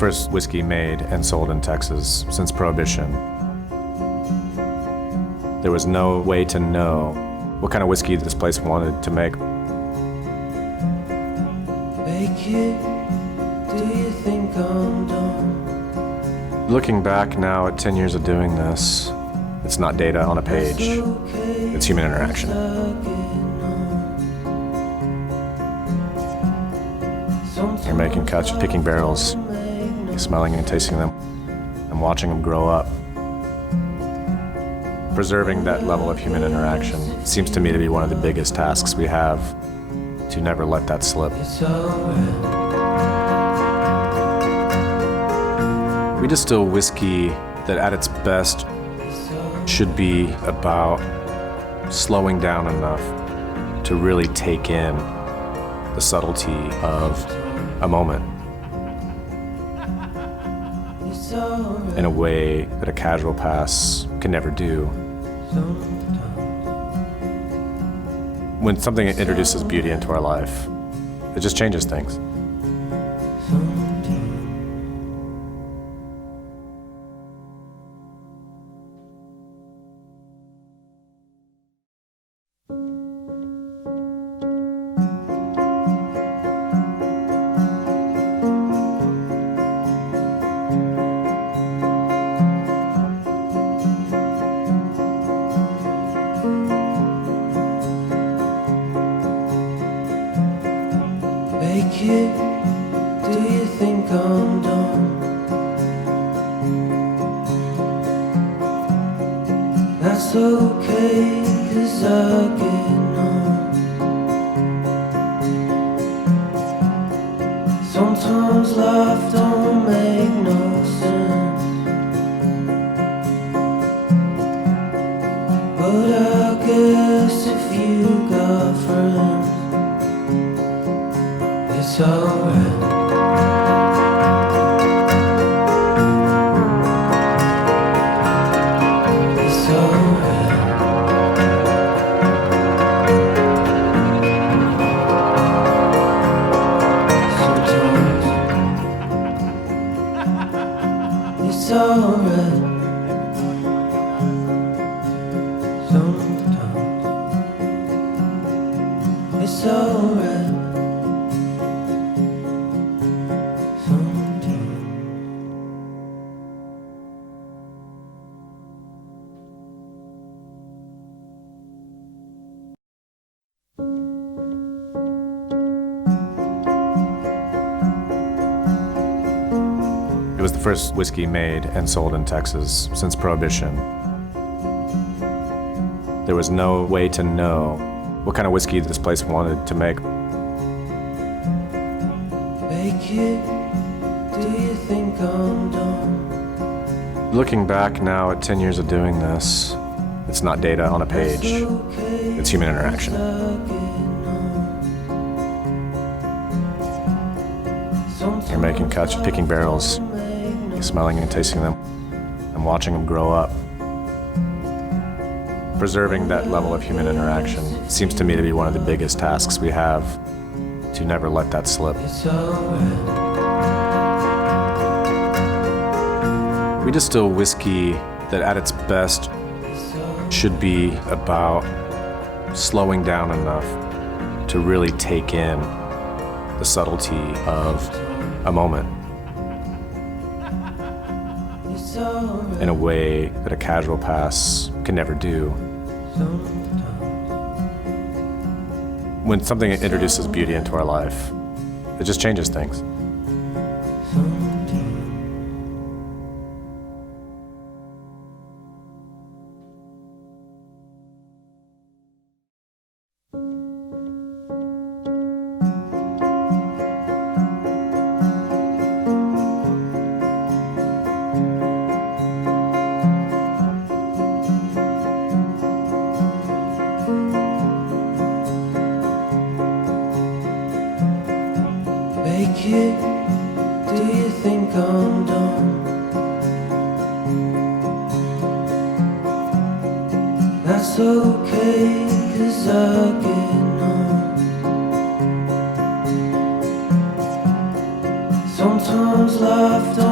first whiskey made and sold in Texas since Prohibition. There was no way to know what kind of whiskey this place wanted to make. Do you think I'm done? Looking back now at 10 years of doing this, it's not data on a page, it's human interaction. You're making cuts, picking barrels, smelling and tasting them, and watching them grow up. Preserving that level of human interaction seems to me to be one of the biggest tasks we have, to never let that slip. We distill whiskey that at its best should be about slowing down enough to really take in the subtlety of a moment in a way that a casual pass can never do. When something introduces beauty into our life, it just changes things. Do you think I'm done? That's okay, 'cause I get numb. Sometimes life don't make no sense, but I guess if you got friends, it's alright. It's alright. Sometimes it's alright. Sometimes it's alright. It was the first whiskey made and sold in Texas since Prohibition. There was no way to know what kind of whiskey this place wanted to make. Do you think I'm done? Looking back now at 10 years of doing this, it's not data on a page, it's human interaction. You're making cuts, picking barrels, smelling and tasting them, and watching them grow up. Preserving that level of human interaction seems to me to be one of the biggest tasks we have, to never let that slip. We distill whiskey that at its best should be about slowing down enough to really take in the subtlety of a moment in a way that a casual pass can never do. When something introduces beauty into our life, it just changes things. Do you think I'm done? That's okay, 'cause I get numb. Sometimes life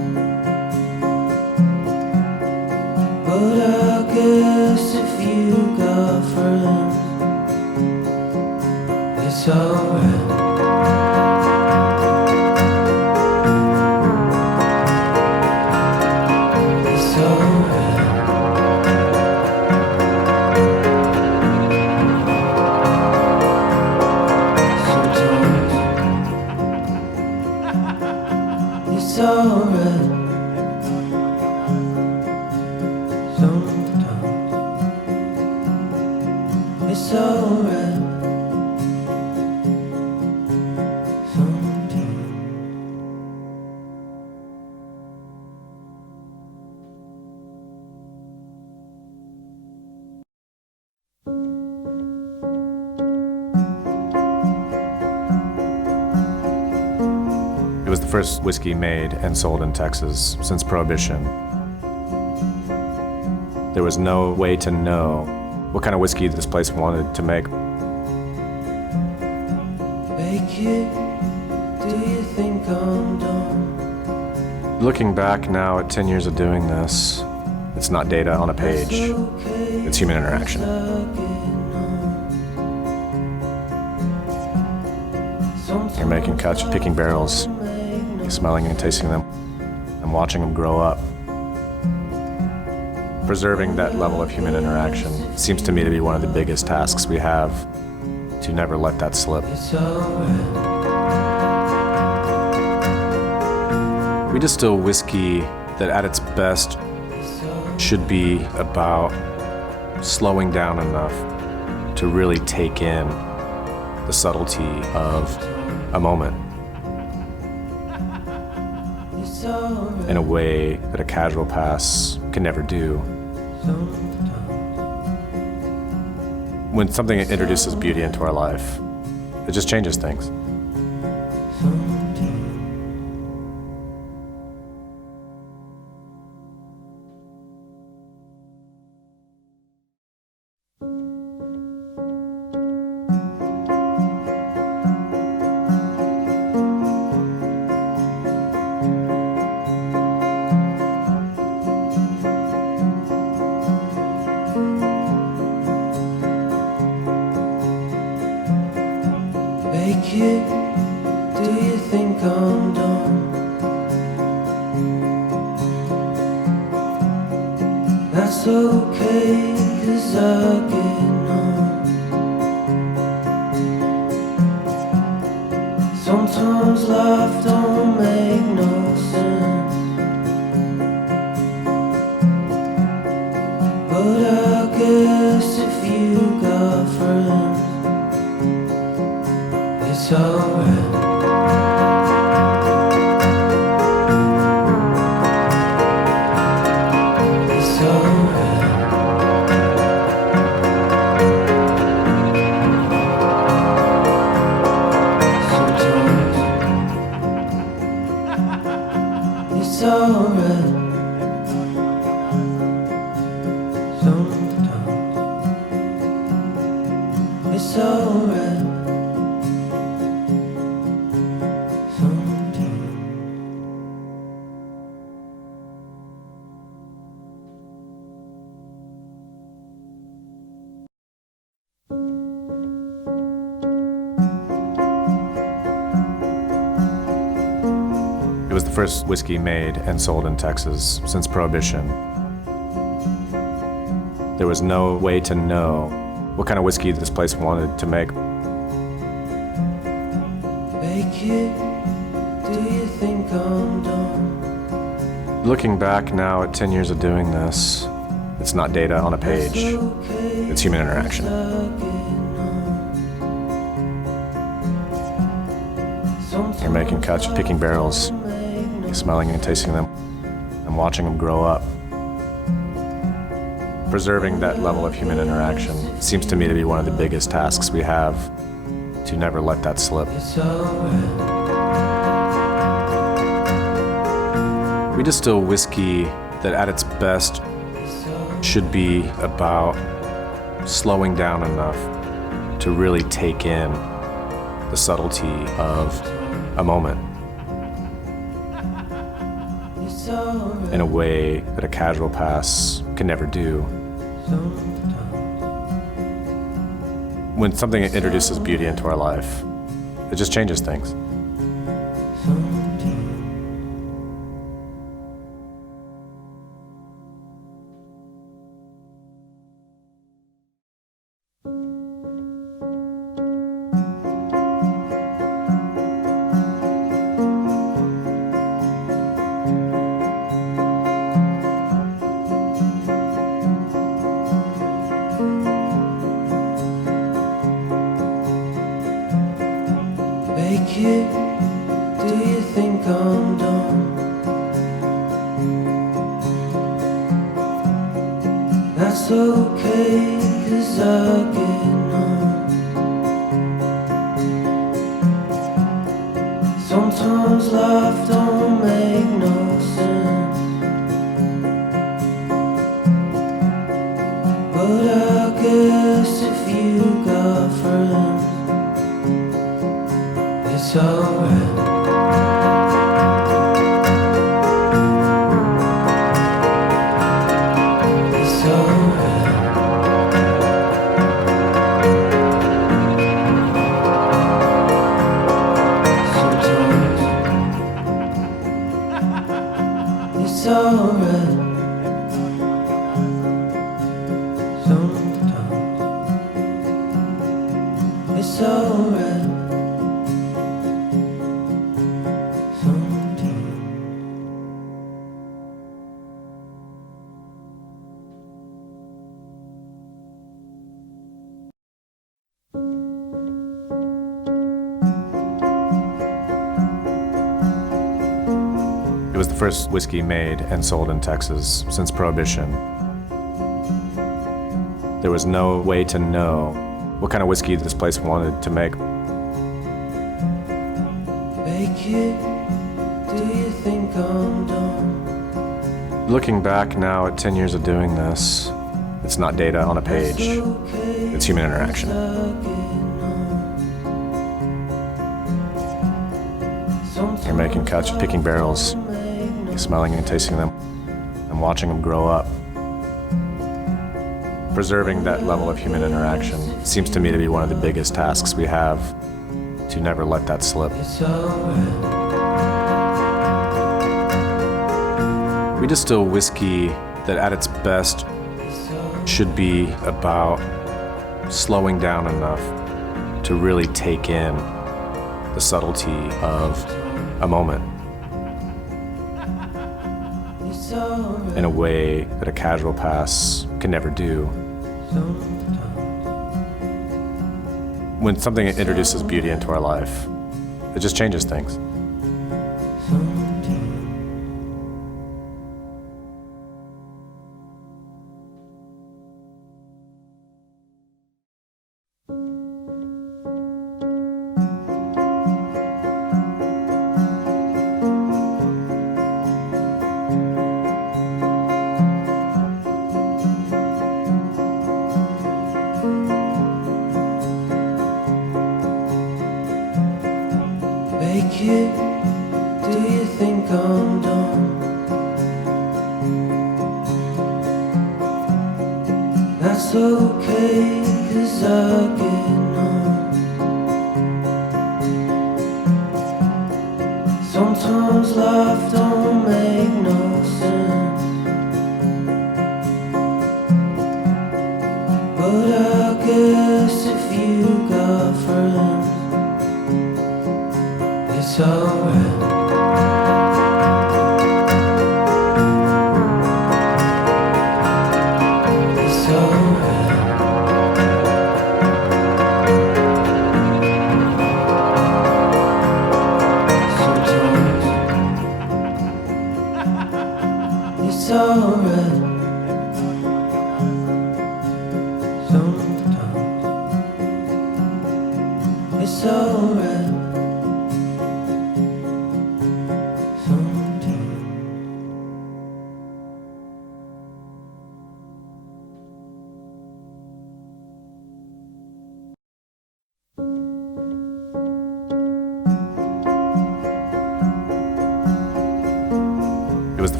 But I guess if you got friends, it's alright. It's alright. Sometimes it's alright. Sometimes it's alright. Sometimes. It was the first whiskey made and sold in Texas since Prohibition. There was no way to know what kind of whiskey this place wanted to make. Hey kid, do you think I'm dumb? Looking back now at 10 years of doing this, it's not data on a page, it's human interaction. You're making cuts, picking barrels, smelling and tasting them, and watching them grow up. Preserving that level of human interaction seems to me to be one of the biggest tasks we have, to never let that slip. We distill whiskey that at its best should be about slowing down enough to really take in the subtlety of a moment in a way that a casual pass can never do. When something introduces beauty into our life, it just changes things. Hey kid, do you think I'm dumb? That's okay, 'cause I get numb. Sometimes life don't make no sense, but I guess if you got friends, it's alright. It's alright. Sometimes it's alright. Sometimes it's alright. It was the first whiskey made and sold in Texas since Prohibition. There was no way to know what kind of whiskey this place wanted to make. Hey kid, do you think I'm dumb? Looking back now at 10 years of doing this, it's not data on a page, it's human interaction. You're making cuts, picking barrels, smelling and tasting them, and watching them grow up. Preserving that level of human interaction seems to me to be one of the biggest tasks we have, to never let that slip. We distill whiskey that at its best should be about slowing down enough to really take in the subtlety of a moment in a way that a casual pass can never do. When something introduces beauty into our life, it just changes things. Make it, do you think I'm done? That's okay, 'cause I get numb. Sometimes life don't make no sense, but I guess if you got friends, it's alright. It's alright. Sometimes it's alright. Sometimes it's alright. It was the first whiskey made and sold in Texas since Prohibition. There was no way to know what kind of whiskey this place wanted to make. Make it, do you think I'm done? Looking back now at 10 years of doing this, it's not data on a page, it's human interaction. You're making cuts, picking barrels, smelling and tasting them, and watching them grow up. Preserving that level of human interaction seems to me to be one of the biggest tasks we have, to never let that slip. We distill whiskey that at its best should be about slowing down enough to really take in the subtlety of a moment in a way that a casual pass can never do. When something introduces beauty into our life, it just changes things. Make it, do you think I'm done? That's okay, 'cause I get numb. Sometimes life don't make no sense, but I guess if you got friends, it's alright. It's alright. Sometimes it's alright. Sometimes it's alright. It was the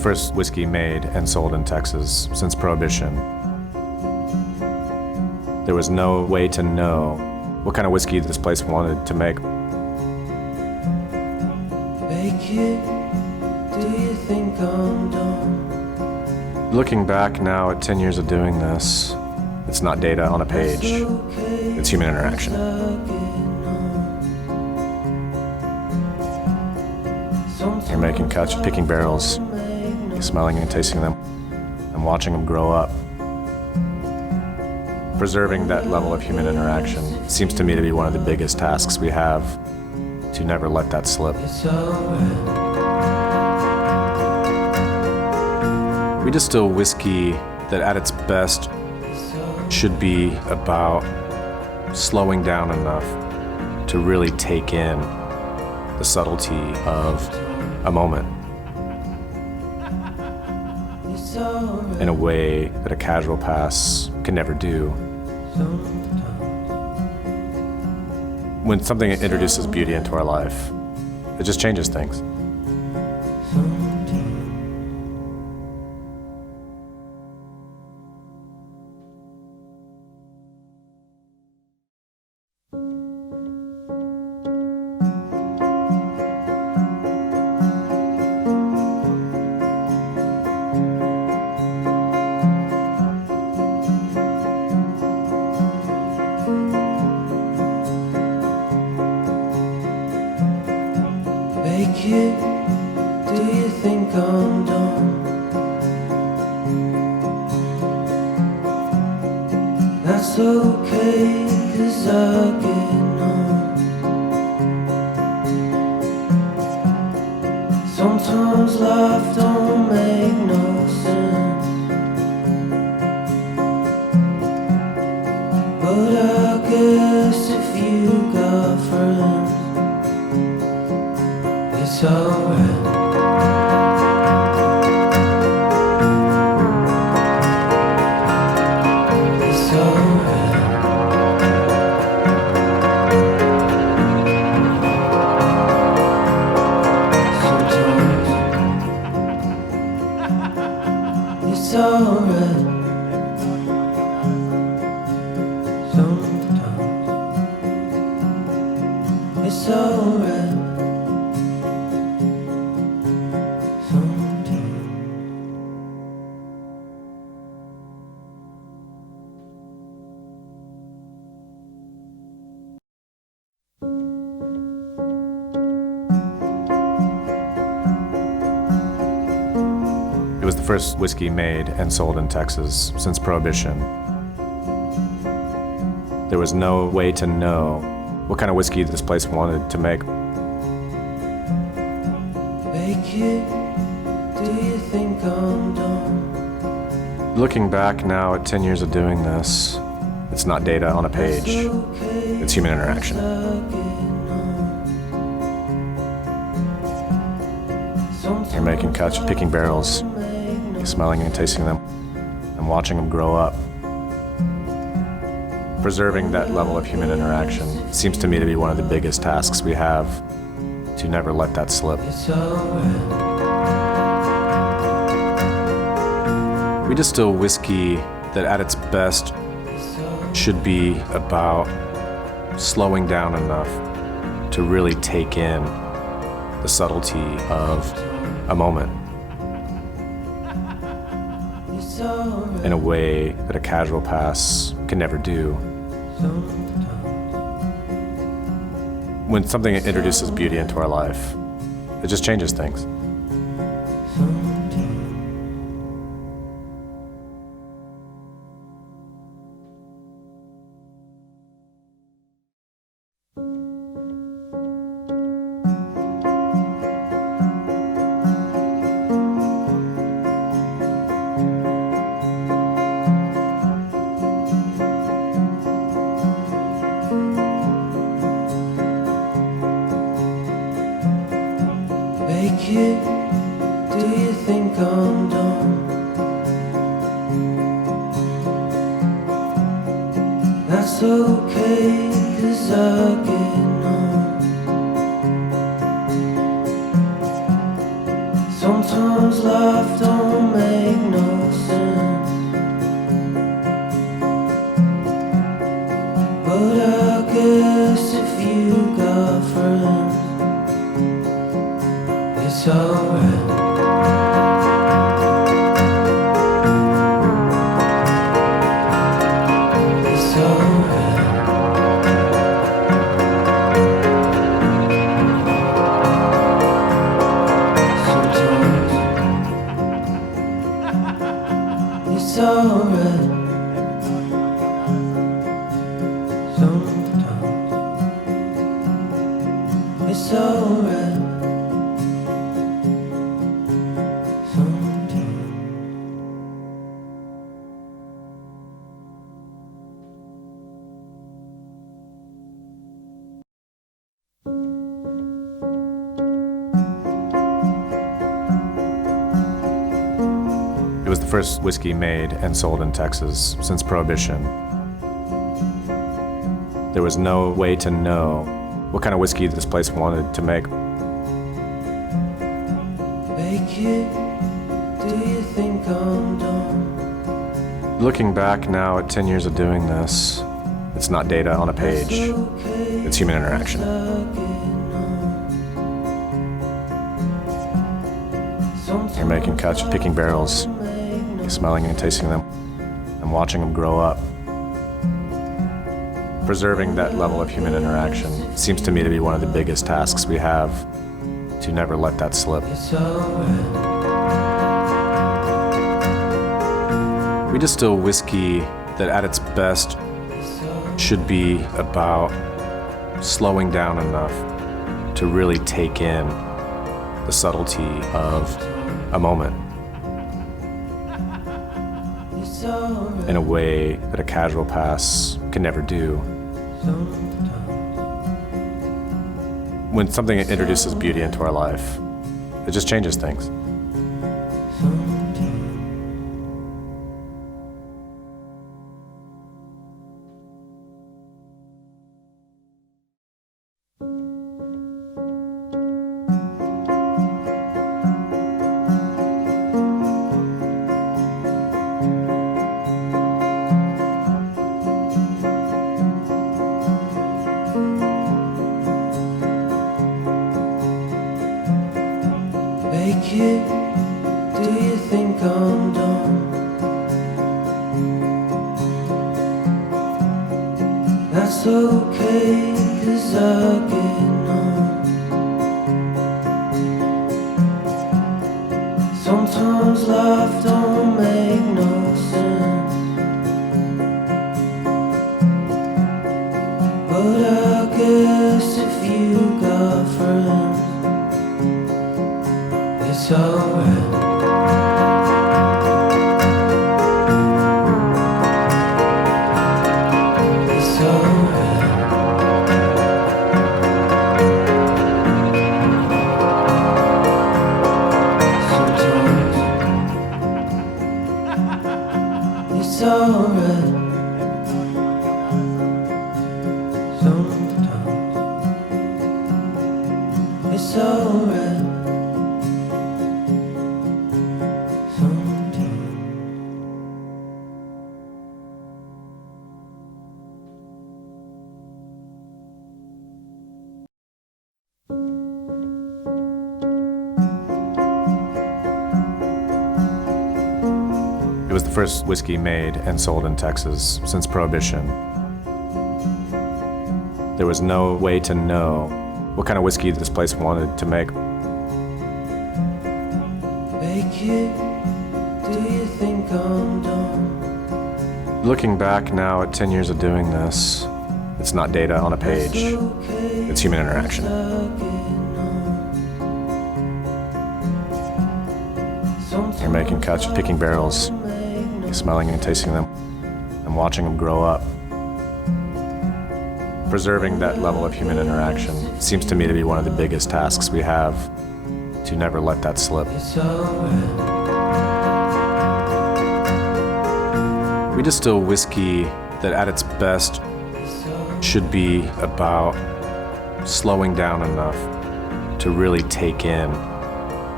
first whiskey made and sold in Texas since Prohibition. There was no way to know what kind of whiskey this place wanted to make. Hey kid, do you think I'm done? Looking back now at 10 years of doing this, it's not data on a page, it's human interaction. You're making cuts, picking barrels, smelling and tasting them, and watching them grow up. Preserving that level of human interaction seems to me to be one of the biggest tasks we have, to never let that slip. We distill whiskey that at its best should be about slowing down enough to really take in the subtlety of a moment in a way that a casual pass can never do. When something introduces beauty into our life, it just changes things. Hey kid, do you think I'm done? That's okay, 'cause I get numb. Sometimes life don't make no sense, but I guess if you got friends, it's alright. It's alright. Sometimes it's alright. Sometimes it's alright. It was the first whiskey made and sold in Texas since Prohibition. There was no way to know what kind of whiskey this place wanted to make. Hey kid, do you think I'm done? Looking back now at 10 years of doing this, it's not data on a page, it's human interaction. You're making cuts, picking barrels, smelling and tasting them, and watching them grow up. Preserving that level of human interaction seems to me to be one of the biggest tasks we have, to never let that slip. We distill whiskey that at its best should be about slowing down enough to really take in the subtlety of a moment in a way that a casual pass can never do. When something introduces beauty into our life, it just changes things. Hey kid, do you think I'm done? That's okay, 'cause I get numb. Sometimes life don't make no sense, but I guess if you got friends, it's alright. It's alright. Sometimes it's alright. Sometimes it's alright. Sometimes. It was the first whiskey made and sold in Texas since Prohibition. There was no way to know what kind of whiskey this place wanted to make. Hey kid, do you think I'm done? Looking back now at 10 years of doing this, it's not data on a page, it's human interaction. You're making cuts, picking barrels, smelling and tasting them, and watching them grow up. Preserving that level of human interaction seems to me to be one of the biggest tasks we have, to never let that slip. It's alright. We distill whiskey that at its best should be about slowing down enough to really take in the subtlety of a moment in a way that a casual pass can never do. When something introduces beauty into our life, it just changes things. Hey kid, do you think I'm done? That's okay, 'cause I get numb. Sometimes life don't make no sense, but I guess if you got friends, it's alright. It's alright. Sometimes it's alright. Sometimes it's alright. It was the first whiskey made and sold in Texas since Prohibition. There was no way to know what kind of whiskey this place wanted to make. Hey kid, do you think I'm done? Looking back now at 10 years of doing this, it's not data on a page, it's human interaction. You're making cuts, picking barrels, smelling and tasting them, and watching them grow up. Preserving that level of human interaction seems to me to be one of the biggest tasks we have, to never let that slip. It's alright. We distill whiskey that at its best should be about slowing down enough to really take in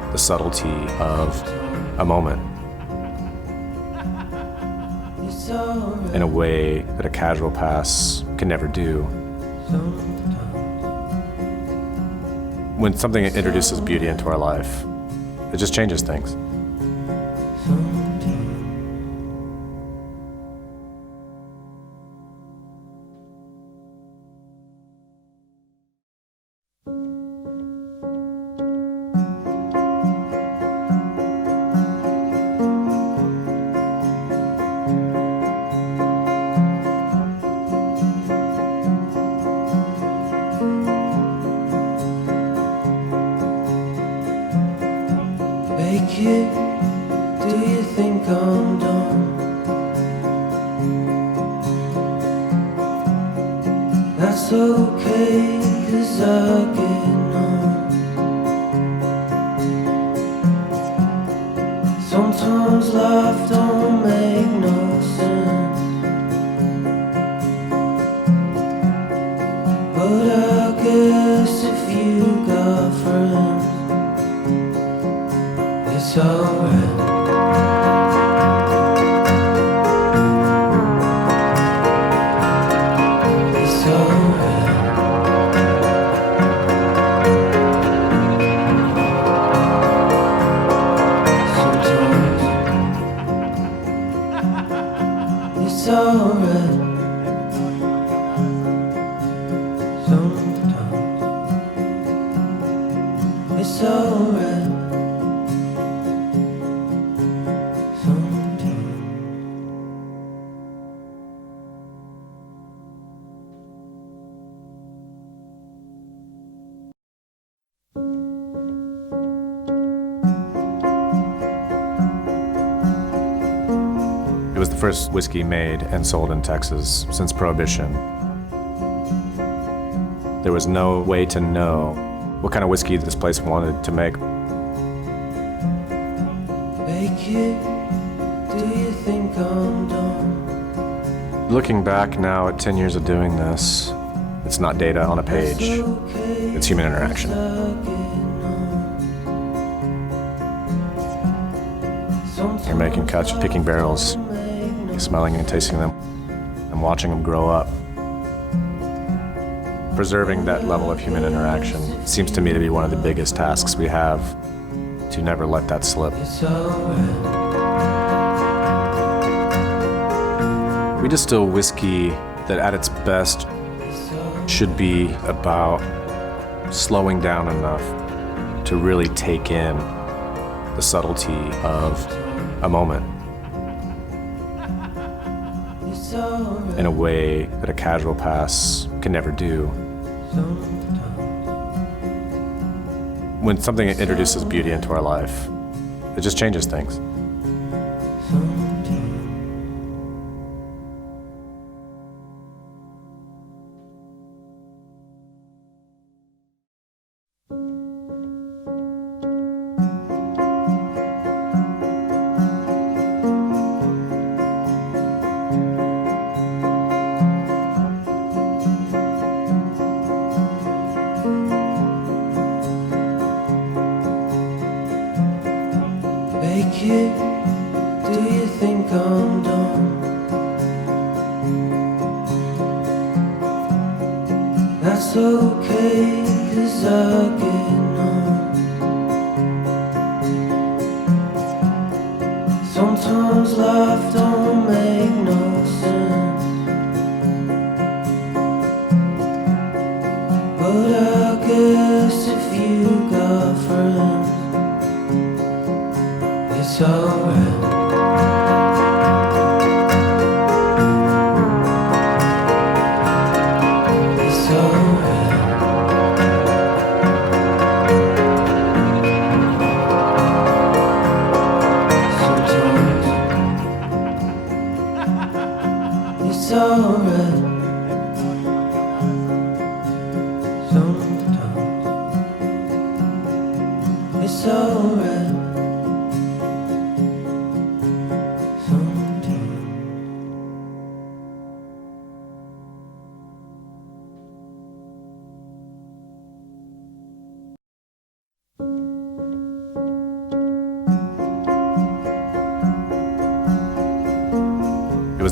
the subtlety of a moment in a way that a casual pass can never do. When something introduces beauty into our life, it just changes things. Make it, do you think I'm done? That's okay, 'cause I get numb. Sometimes life don't make no sense, but I guess if you got friends, it's alright. It's alright. Sometimes it's alright. Sometimes it's alright. It was the first whiskey made and sold in Texas since Prohibition. There was no way to know what kind of whiskey this place wanted to make. Make it, do you think I'm done? Looking back now at 10 years of doing this, it's not data on a page, it's human interaction. You're making cuts, picking barrels, smelling and tasting them, and watching them grow up. Preserving that level of human interaction seems to me to be one of the biggest tasks we have, to never let that slip. We distill whiskey that at its best should be about slowing down enough to really take in the subtlety of a moment in a way that a casual pass can never do. When something introduces beauty into our life, it just changes things. Make it, do you think I'm done? That's okay, 'cause I get numb. Sometimes life don't make no sense, but I guess if you got friends, it's alright. It's alright. Sometimes it's alright. Sometimes it's alright.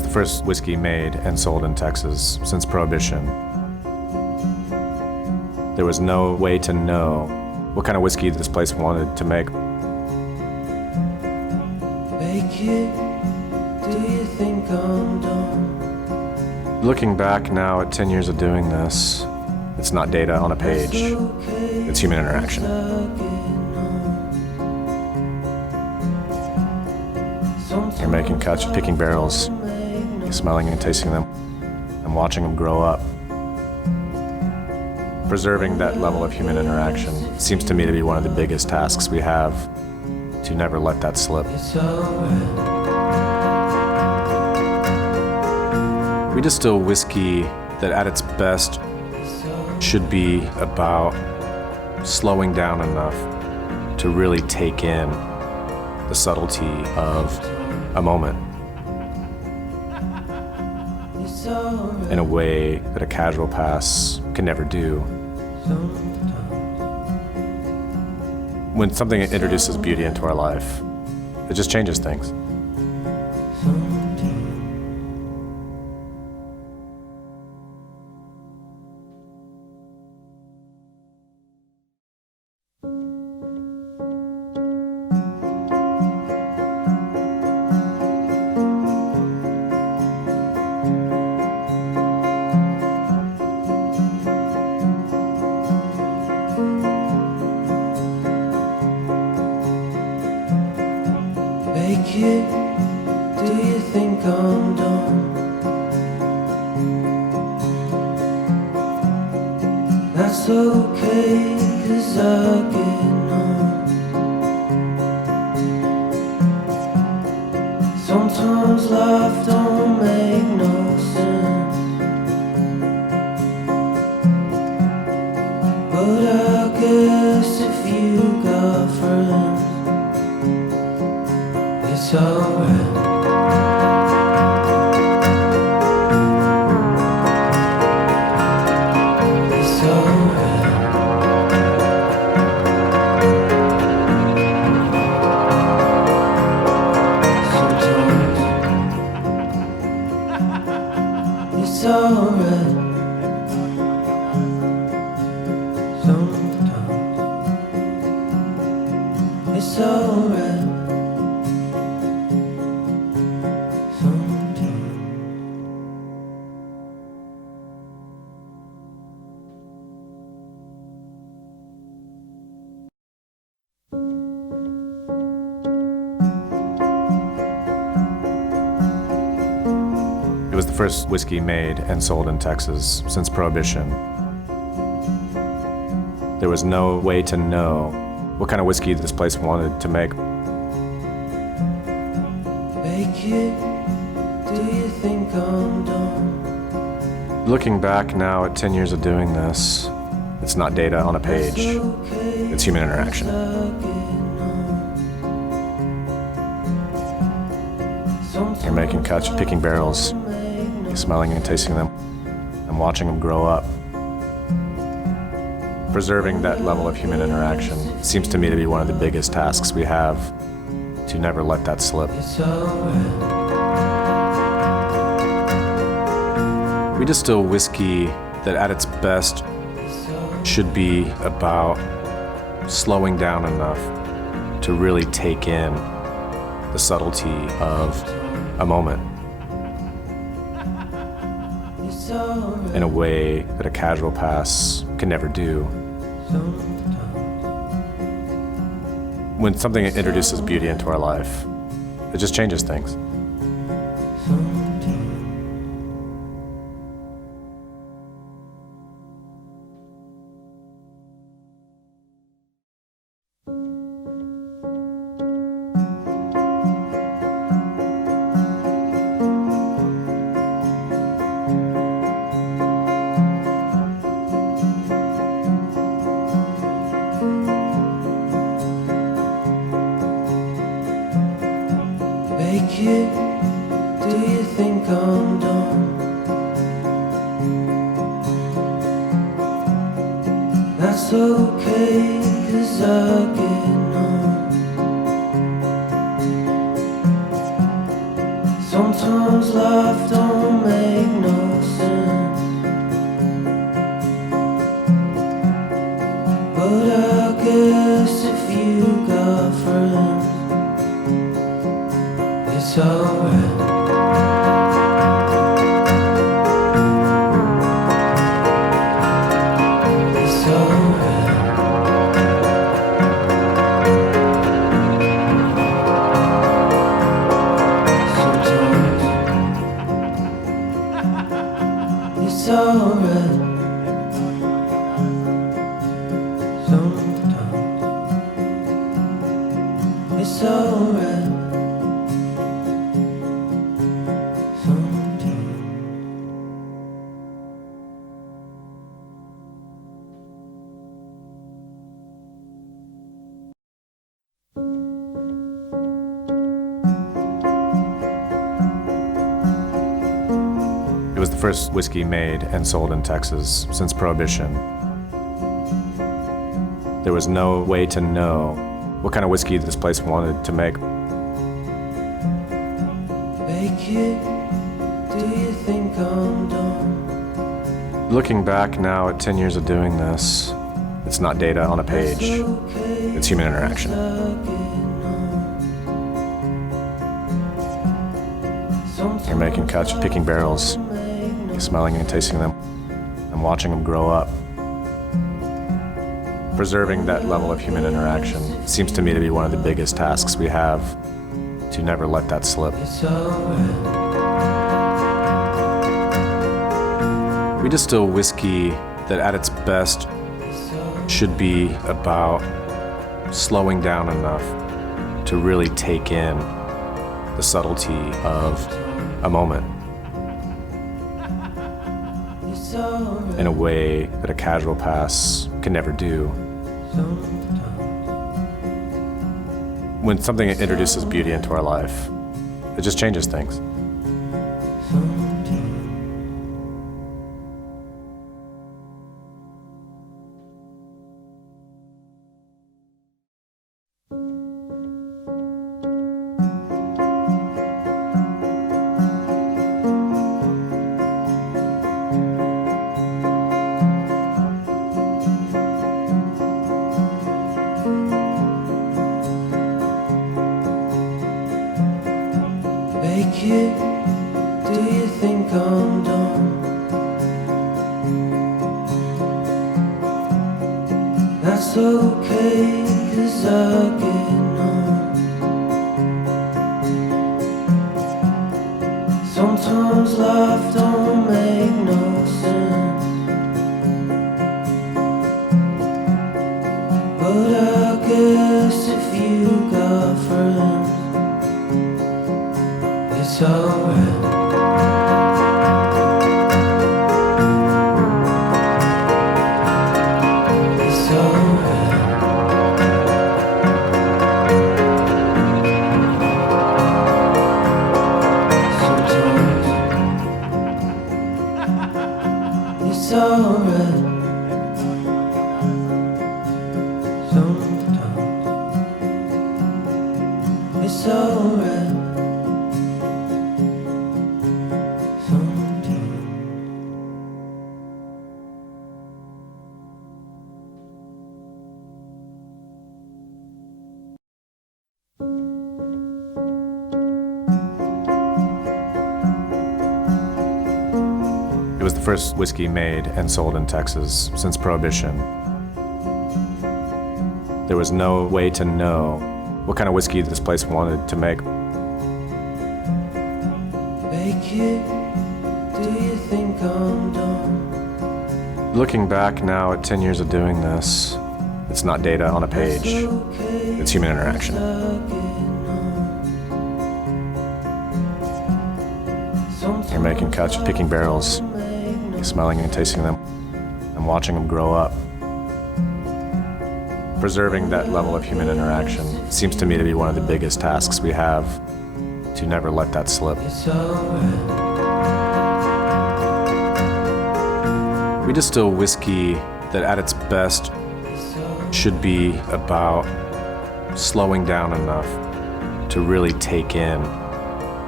the first whiskey made and sold in Texas since Prohibition. There was no way to know what kind of whiskey this place wanted to make. Hey kid, do you think I'm done? Looking back now at 10 years of doing this, it's not data on a page, it's human interaction. You're making cuts, picking barrels, smelling and tasting them, and watching them grow up. Preserving that level of human interaction seems to me to be one of the biggest tasks we have, to never let that slip. We distill whiskey that at its best should be about slowing down enough to really take in the subtlety of a moment in a way that a casual pass can never do. When something introduces beauty into our life, it just changes things. Hey kid, do you think I'm done? That's okay, 'cause I get numb. Sometimes life don't make no sense, but I guess if you got friends, it's alright. It's alright. Sometimes it's alright. Sometimes it's alright. It was the first whiskey made and sold in Texas since Prohibition. There was no way to know what kind of whiskey this place wanted to make. Hey kid, do you think I'm done? Looking back now at 10 years of doing this, it's not data on a page, it's human interaction. You're making cuts, picking barrels, smelling and tasting them, and watching them grow up. Preserving that level of human interaction seems to me to be one of the biggest tasks we have, to never let that slip. We distill whiskey that at its best should be about slowing down enough to really take in the subtlety of a moment in a way that a casual pass can never do. When something introduces beauty into our life, it just changes things. Hey kid, do you think I'm done? That's okay, 'cause I get numb. Sometimes life don't make no sense, but I guess if you got friends, it's alright. It's alright. It's alright. Sometimes it's alright. Sometimes. It was the first whiskey made and sold in Texas since Prohibition. There was no way to know what kind of whiskey this place wanted to make. Hey kid, do you think I'm done? Looking back now at 10 years of doing this, it's not data on a page, it's human interaction. You're making cuts, picking barrels, smelling and tasting them, and watching them grow up. Preserving that level of human interaction seems to me to be one of the biggest tasks we have, to never let that slip. We distill whiskey that at its best should be about slowing down enough to really take in the subtlety of a moment in a way that a casual pass can never do. When something introduces beauty into our life, it just changes things. Hey kid, do you think I'm done? That's okay, 'cause I get numb. Sometimes life don't make no sense, but I guess if you got friends, it's alright. It's alright. Sometimes it's alright. Sometimes it's alright. It was the first whiskey made and sold in Texas since Prohibition. There was no way to know what kind of whiskey this place wanted to make. Hey kid, do you think I'm done? Looking back now at 10 years of doing this, it's not data on a page, it's human interaction. You're making cuts, picking barrels, smelling and tasting them, and watching them grow up. Preserving that level of human interaction seems to me to be one of the biggest tasks we have, to never let that slip. We distill whiskey that at its best should be about slowing down enough to really take in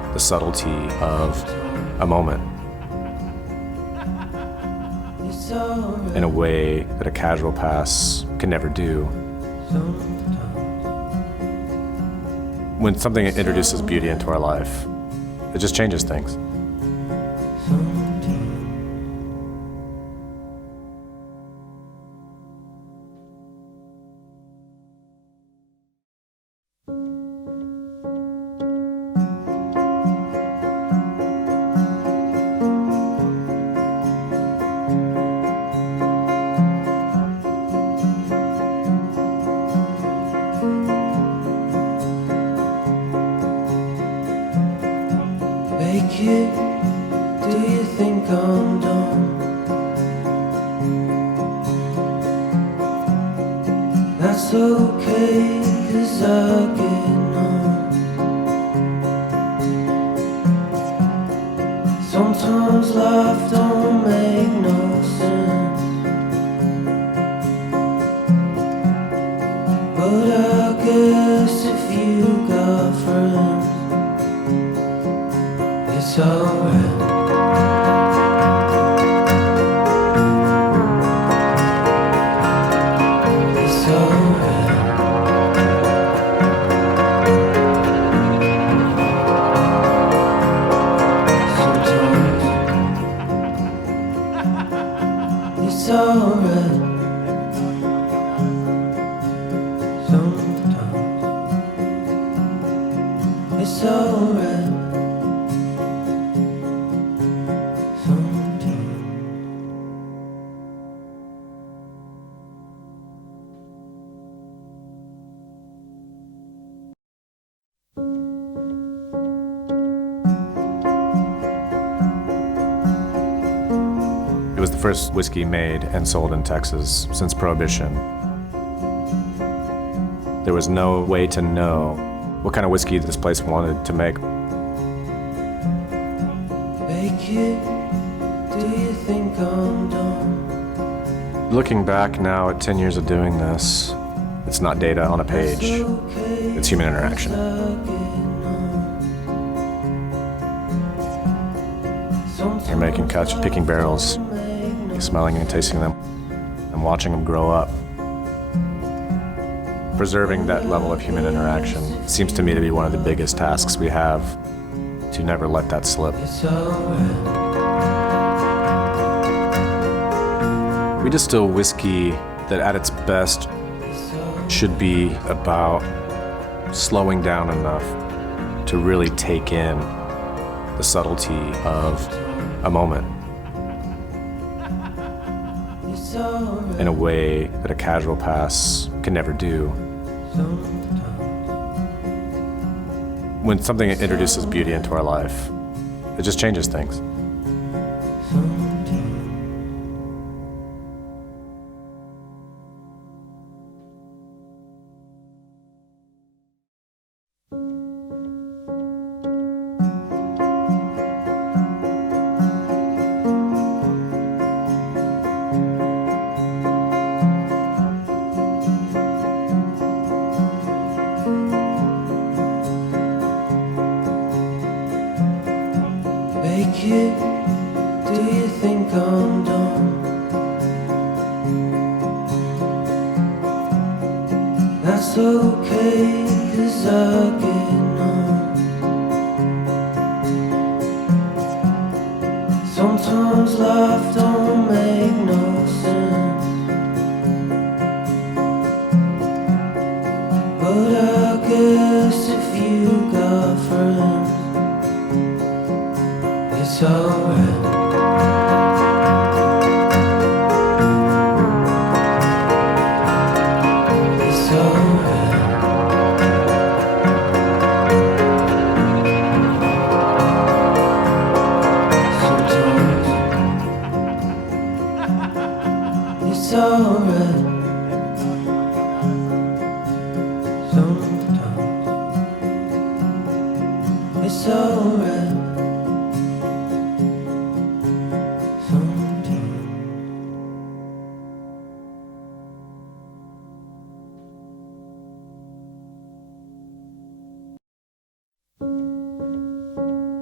the subtlety of a moment in a way that a casual pass can never do. When something introduces beauty into our life, it just changes things. Make it, do you think I'm done? That's okay, 'cause I get numb. Sometimes life don't make no sense, but I guess if you got friends, it's alright. It's alright. Sometimes it's alright. Sometimes it's alright. It was the first whiskey made and sold in Texas since Prohibition. There was no way to know what kind of whiskey this place wanted to make. Make it, do you think I'm done? Looking back now at 10 years of doing this, it's not data on a page, it's human interaction. You're making cuts, picking barrels, smelling and tasting them, and watching them grow up. Preserving that level of human interaction seems to me to be one of the biggest tasks we have, to never let that slip. We distill whiskey that at its best should be about slowing down enough to really take in the subtlety of a moment in a way that a casual pass can never do. When something introduces beauty into our life, it just changes things. Make it, do you think I'm done? That's okay, 'cause I get numb. Sometimes life don't make no sense, but I guess if you got friends, it's alright. It's alright. Sometimes it's alright. Sometimes it's alright.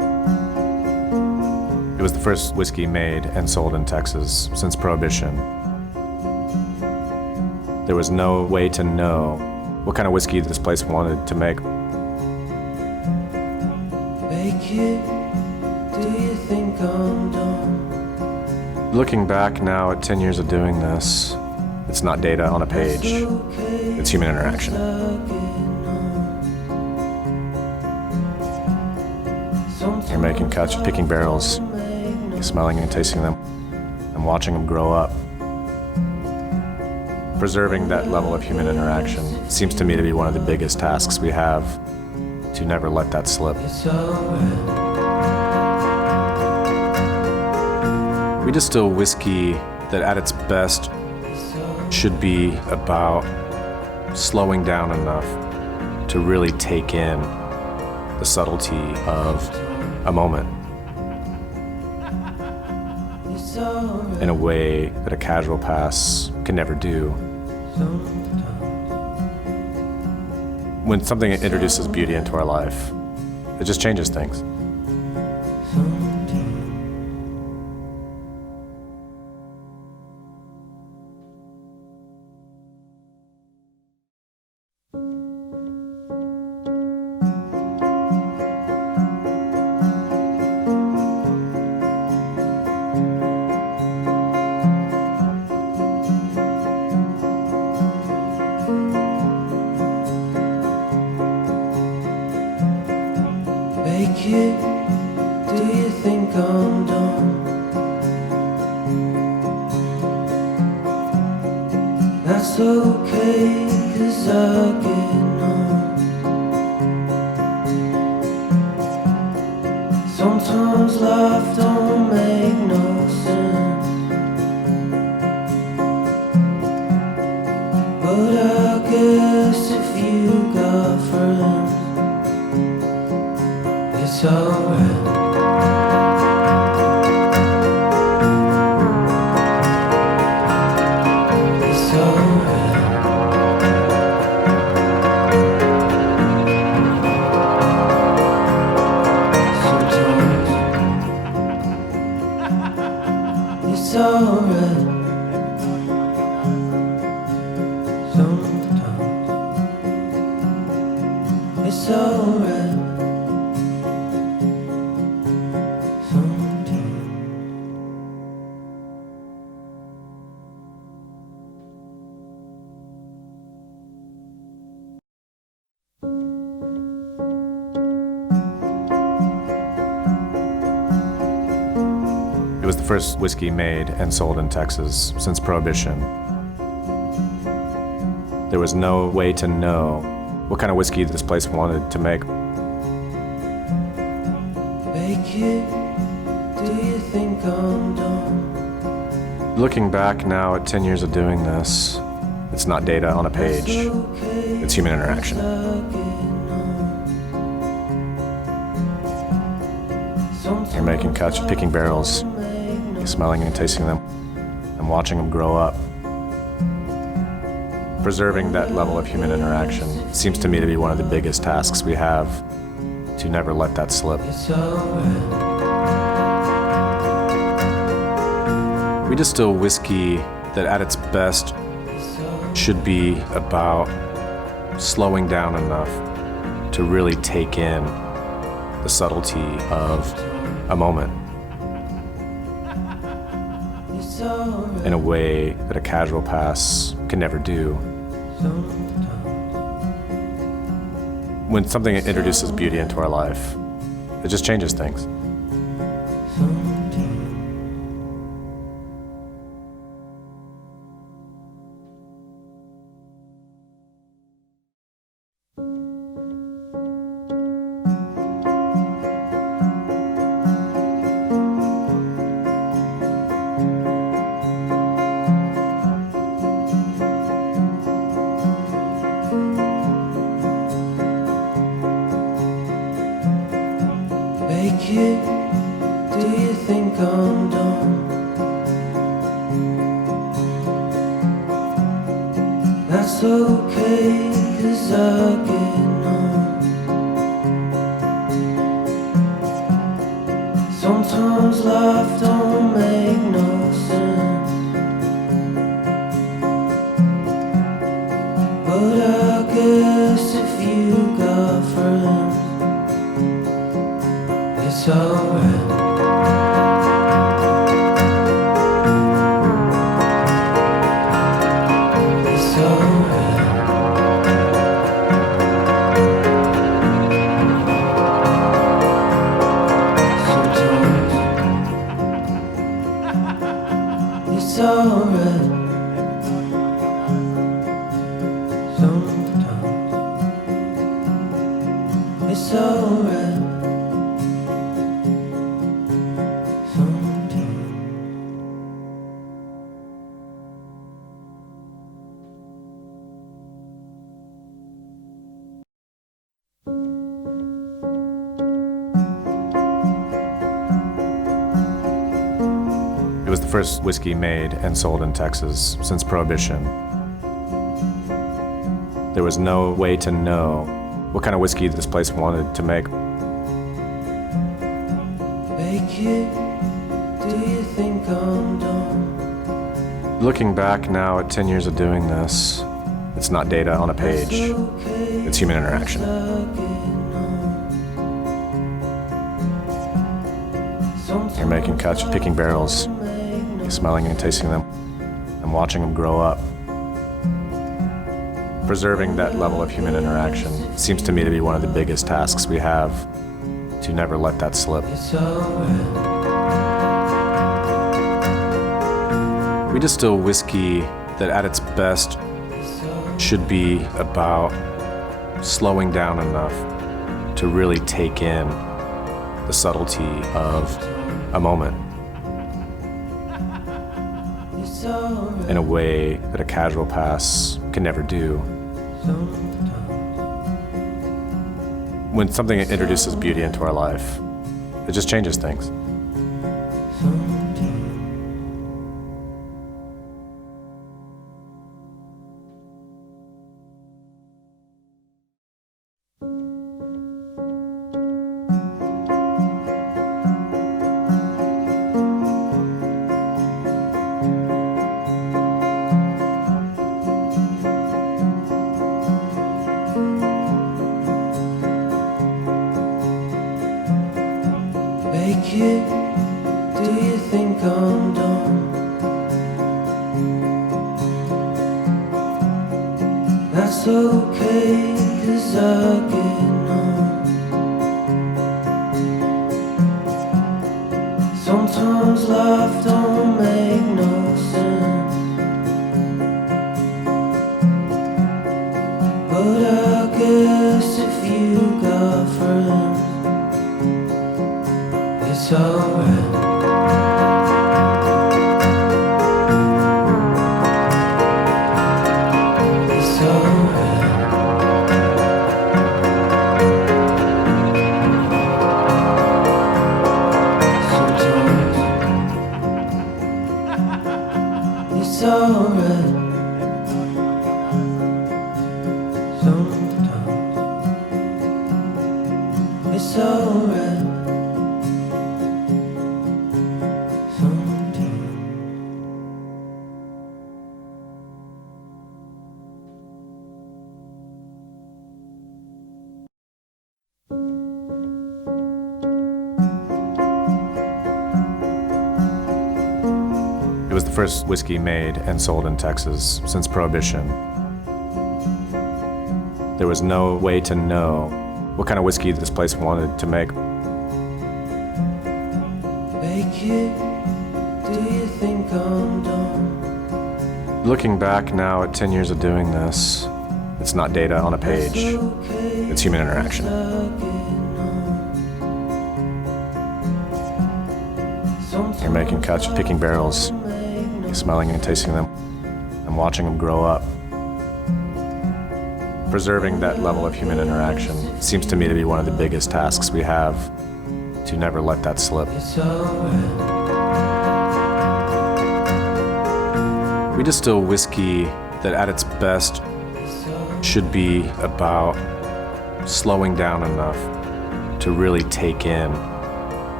was the first whiskey made and sold in Texas since Prohibition. There was no way to know what kind of whiskey this place wanted to make. Make it, do you think I'm done? Looking back now at 10 years of doing this, it's not data on a page, it's human interaction. You're making cuts, picking barrels, smelling and tasting them, and watching them grow up. Preserving that level of human interaction seems to me to be one of the biggest tasks we have, to never let that slip. We distill whiskey that at its best should be about slowing down enough to really take in the subtlety of a moment in a way that a casual pass can never do. When something introduces beauty into our life, it just changes things. Make it, do you think I'm done? That's okay, 'cause I get numb. Sometimes life don't make no sense, but I guess if you got friends, it's alright. It's alright. Sometimes it's alright. Sometimes it's alright. It was the first whiskey made and sold in Texas since Prohibition. There was no way to know what kind of whiskey this place wanted to make. Make it, do you think I'm done? Looking back now at 10 years of doing this, it's not data on a page, it's human interaction. You're making cuts, picking barrels, smelling and tasting them, and watching them grow up. Preserving that level of human interaction seems to me to be one of the biggest tasks we have, to never let that slip. We distill whiskey that at its best should be about slowing down enough to really take in the subtlety of a moment in a way that a casual pass can never do. When something introduces beauty into our life, it just changes things. Make it, do you think I'm done? That's okay, 'cause I get numb. Sometimes life don't make no sense, but I guess if you got friends, it's alright. It's alright. Sometimes it's alright. Sometimes it's alright. Sometimes. It was the first whiskey made and sold in Texas since Prohibition. There was no way to know what kind of whiskey this place wanted to make. Hey kid, do you think I'm dumb? Looking back now at 10 years of doing this, it's not data on a page, it's human interaction. You're making cuts, picking barrels, smelling and tasting them, and watching them grow up. Preserving that level of human interaction seems to me to be one of the biggest tasks we have, to never let that slip. We distill whiskey that at its best should be about slowing down enough to really take in the subtlety of a moment in a way that a casual pass can never do. When something introduces beauty into our life, it just changes things. Hey kid, do you think I'm dumb? That's okay, 'cause I get numb. Sometimes life don't make no sense, but I guess if you got friends, it's alright. It's alright. Sometimes it's alright. Sometimes it's alright. It was the first whiskey made and sold in Texas since Prohibition. There was no way to know what kind of whiskey this place wanted to make. Hey kid, do you think I'm dumb? Looking back now at 10 years of doing this, it's not data on a page, it's human interaction. You're making cuts, picking barrels, smelling and tasting them, and watching them grow up. Preserving that level of human interaction seems to me to be one of the biggest tasks we have, to never let that slip. We distill whiskey that at its best should be about slowing down enough to really take in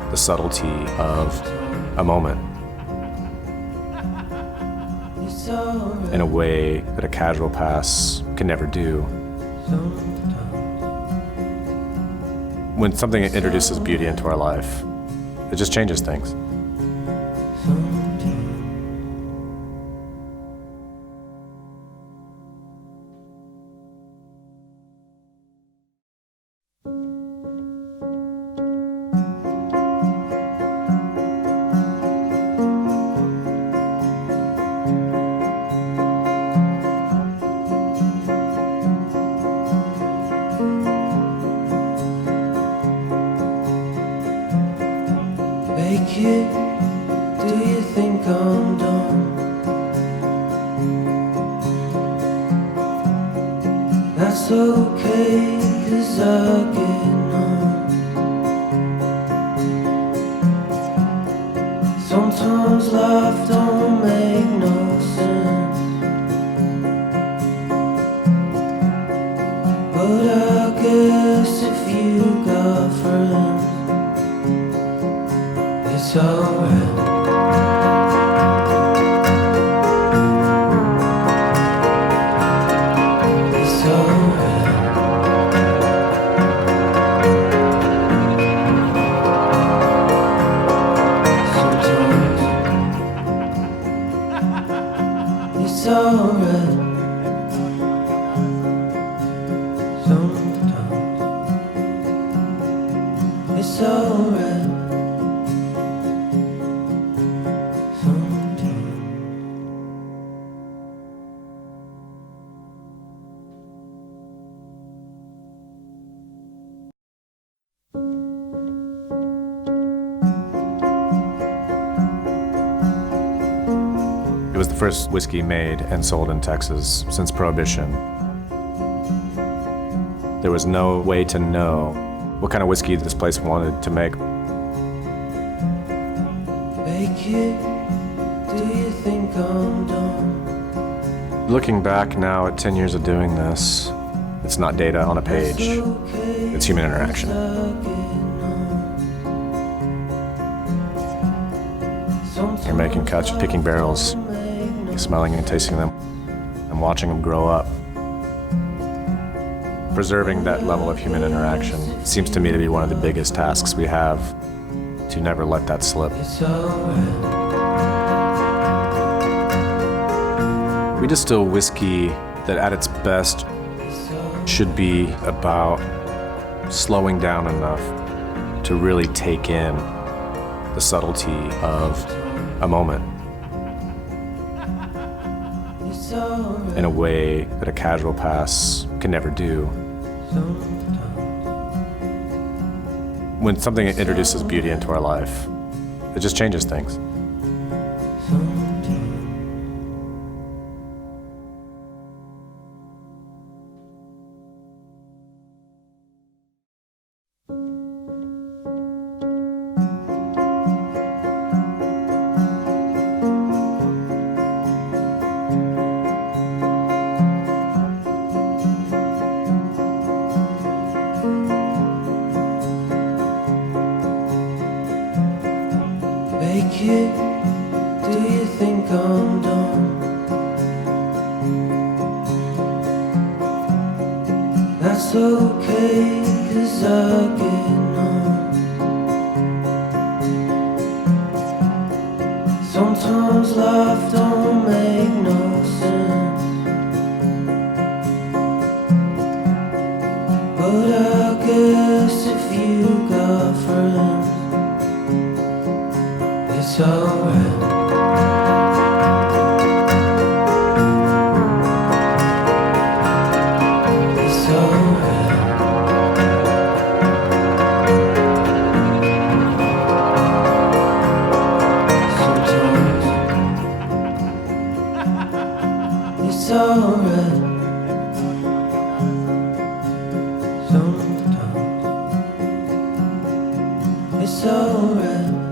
the subtlety of a moment in a way that a casual pass can never do. When something introduces beauty into our life, it just changes things. Make it, do you think I'm done? That's okay, 'cause I get numb. Sometimes life don't make no sense, but I guess if you got friends, it's alright. It's alright. Sometimes it's alright. Sometimes it's alright. It was the first whiskey made and sold in Texas since Prohibition. There was no way to know what kind of whiskey this place wanted to make. Make it, do you think I'm done? Looking back now at 10 years of doing this, it's not data on a page, it's human interaction. You're making cuts, picking barrels, smelling and tasting them, and watching them grow up. Preserving that level of human interaction seems to me to be one of the biggest tasks we have, to never let that slip. We distill whiskey that at its best should be about slowing down enough to really take in the subtlety of a moment in a way that a casual pass can never do. When something introduces beauty into our life, it just changes things. Make it, do you think I'm done? That's okay, 'cause I get numb. Sometimes life don't make no sense, but I guess if you got friends, it's alright. It's alright. Sometimes it's alright. Sometimes it's alright.